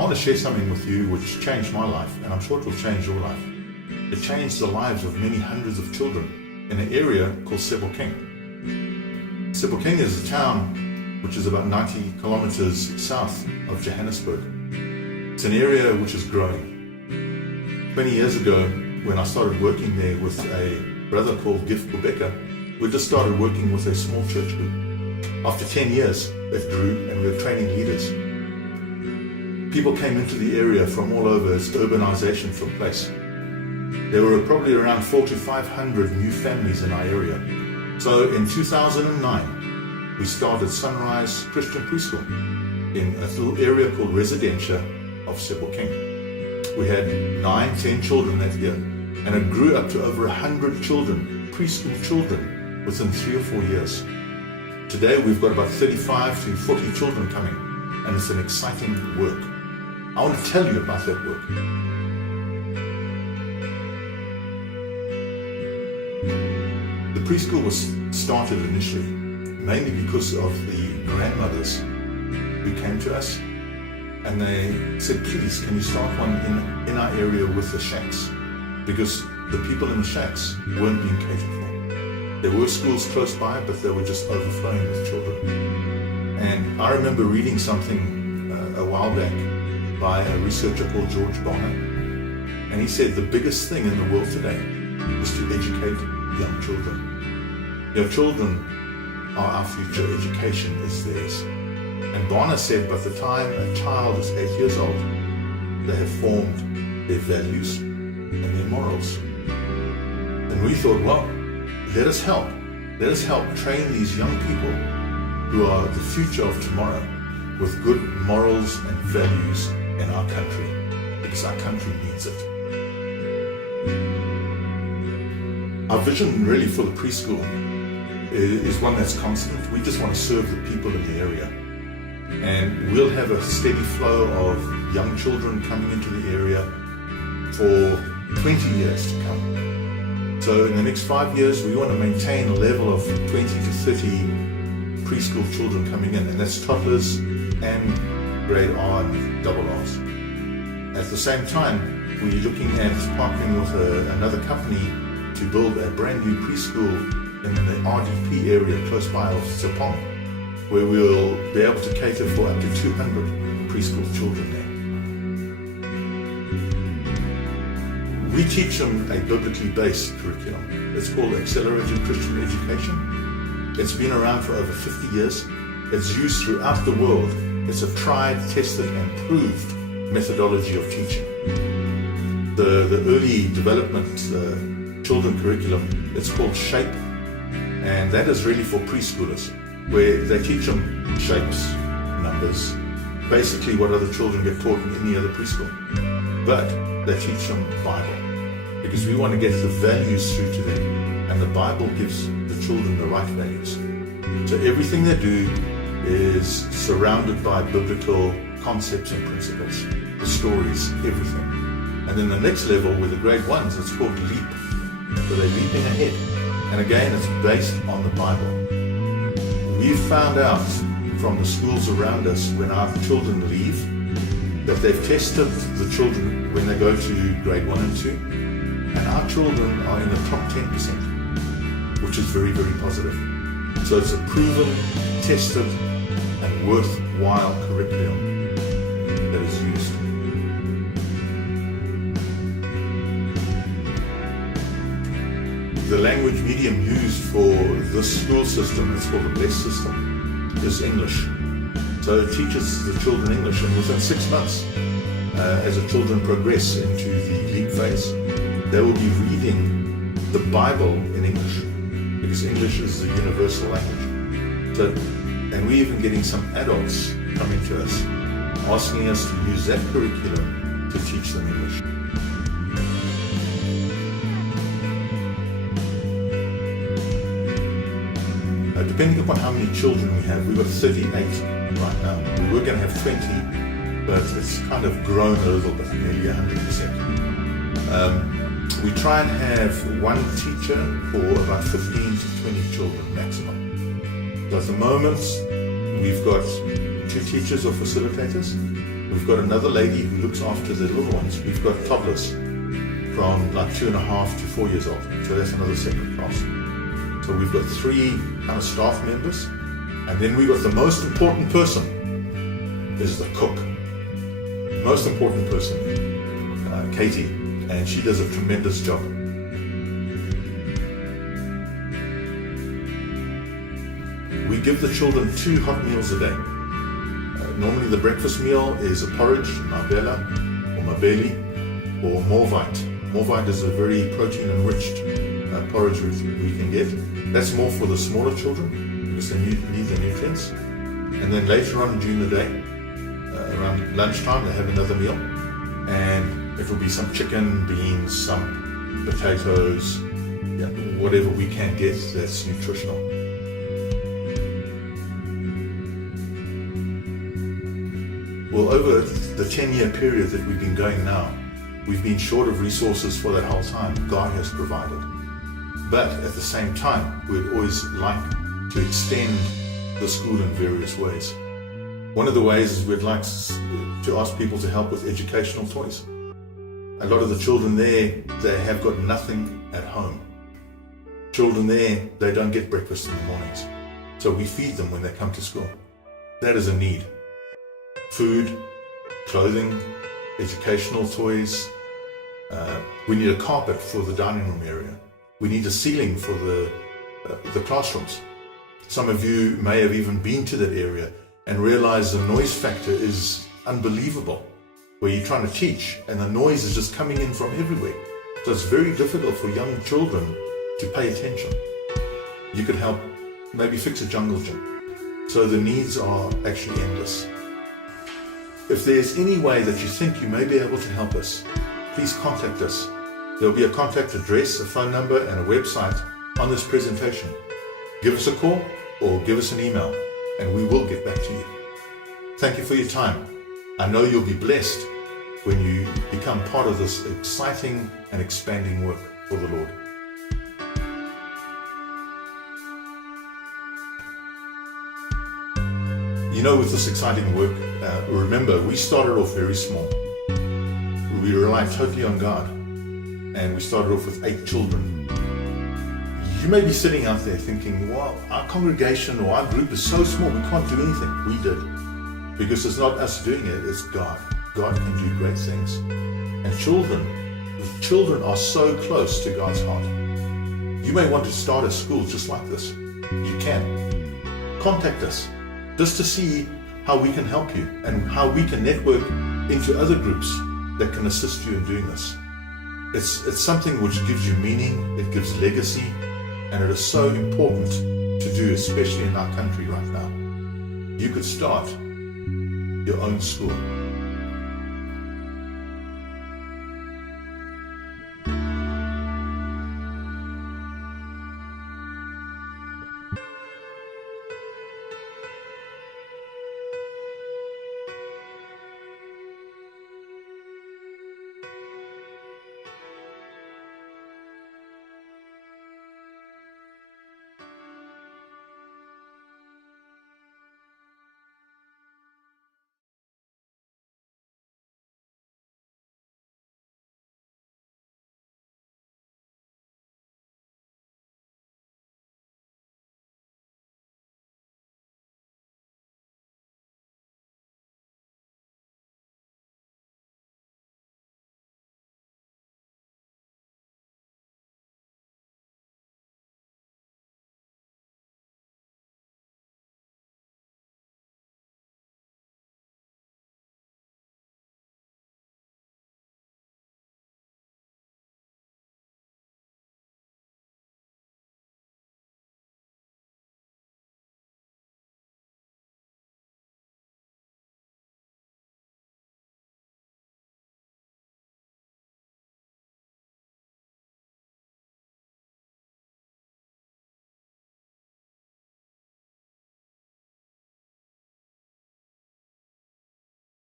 I want to share something with you which changed my life, and I'm sure it will change your life. It changed the lives of many hundreds of children in an area called Sebokeng. Sebokeng is a town which is about 90 kilometers south of Johannesburg. It's an area which is growing. 20 years ago, when I started working there with a brother called Gift Kubeka, we just started working with a small church group. After 10 years, it grew and we were training leaders. People came into the area from all over as urbanization took place. There were probably around 400 to 500 new families in our area. So in 2009, we started Sunrise Christian Preschool in a little area called Residentia of Sebokeng. We had 9-10 children that year, and it grew up to over 100 children, preschool children, within 3 or 4 years. Today we've got about 35 to 40 children coming, and it's an exciting work. I want to tell you about that work. The preschool was started initially mainly because of the grandmothers who came to us, and they said, please, can you start one in our area with the shacks? Because the people in the shacks weren't being catered for. There were schools close by, but they were just overflowing with children. And I remember reading something a while back by a researcher called George Bonner, and he said the biggest thing in the world today is to educate young children. Your children are our future. Education is theirs. And Bonner said by the time a child is 8 years old, they have formed their values and their morals. And we thought, well, let us help. Let us help train these young people who are the future of tomorrow with good morals and values in our country, because our country needs it. Our vision really for the preschool is one that's constant. We just want to serve the people in the area. And we'll have a steady flow of young children coming into the area for 20 years to come. So in the next 5 years, we want to maintain a level of 20 to 30 preschool children coming in, and that's toddlers and grade R and double R's. At the same time, we're looking at partnering with another company to build a brand new preschool in the RDP area close by of Sebokeng, where we'll be able to cater for up to 200 preschool children there. We teach them a biblically based curriculum. It's called Accelerated Christian Education. It's been around for over 50 years. It's used throughout the world. It's a tried, tested, and proved methodology of teaching. The early development children curriculum, it's called SHAPE, and that is really for preschoolers, where they teach them shapes, numbers, basically what other children get taught in any other preschool. But they teach them Bible, because we want to get the values through to them, and the Bible gives the children the right values. So everything they do is surrounded by biblical concepts and principles, the stories, everything. And then the next level, with the grade ones, it's called LEAP. So they're leaping ahead. And again, it's based on the Bible. We've found out from the schools around us, when our children leave, that they've tested the children when they go to grade 1 and 2, and our children are in the top 10%, which is very, very positive. So it's a proven, tested, and worthwhile curriculum that is used. The language medium used for this school system, it's called the BLESS system, is English. So it teaches the children English, and within 6 months, as the children progress into the LEAP phase, they will be reading the Bible in English, because English is the universal language. So, and we're even getting some adults coming to us, asking us to use that curriculum to teach them English. Depending upon how many children we have, we've got 38 right now. We were going to have 20, but it's kind of grown a little bit, nearly 100%. We try and have one teacher for about 15 to 20 children maximum. So at the moment, we've got 2 teachers or facilitators, We've got another lady who looks after the little ones. We've got toddlers from like 2.5 to 4 years old. So that's another separate class. So we've got 3 kind of staff members. And then we've got the most important person is the cook. Most important person, Katie, and she does a tremendous job. We give the children 2 hot meals a day. Normally the breakfast meal is a porridge, mabela or mabeli, or morvite. Morvite is a very protein-enriched porridge we can get. That's more for the smaller children because they need the nutrients. And then later on during the day, around lunchtime, they have another meal. And it will be some chicken, beans, some potatoes, whatever we can get that's nutritional. Well, over the 10-year period that we've been going now, we've been short of resources for that whole time. God has provided. But at the same time, we'd always like to extend the school in various ways. One of the ways is we'd like to ask people to help with educational toys. A lot of the children there, they have got nothing at home. Children there, they don't get breakfast in the mornings. So we feed them when they come to school. That is a need. Food, clothing, educational toys. We need a carpet for the dining room area. We need a ceiling for the classrooms. Some of you may have even been to that area and realize the noise factor is unbelievable, where you're trying to teach and the noise is just coming in from everywhere. So it's very difficult for young children to pay attention. You could help maybe fix a jungle gym. So the needs are actually endless. If there's any way that you think you may be able to help us, please contact us. There'll be a contact address, a phone number, and a website on this presentation. Give us a call or give us an email, and we will get back to you. Thank you for your time. I know you'll be blessed when you become part of this exciting and expanding work for the Lord. You know, with this exciting work, remember, we started off very small. We relied totally on God, and we started off with 8 children. You may be sitting out there thinking, well, our congregation or our group is so small, we can't do anything. We did. Because it's not us doing it, it's God. God can do great things. And children are so close to God's heart. You may want to start a school just like this. You can. Contact us just to see how we can help you and how we can network into other groups that can assist you in doing this. It's something which gives you meaning, it gives legacy, and it is so important to do, especially in our country right now. You could start your own school.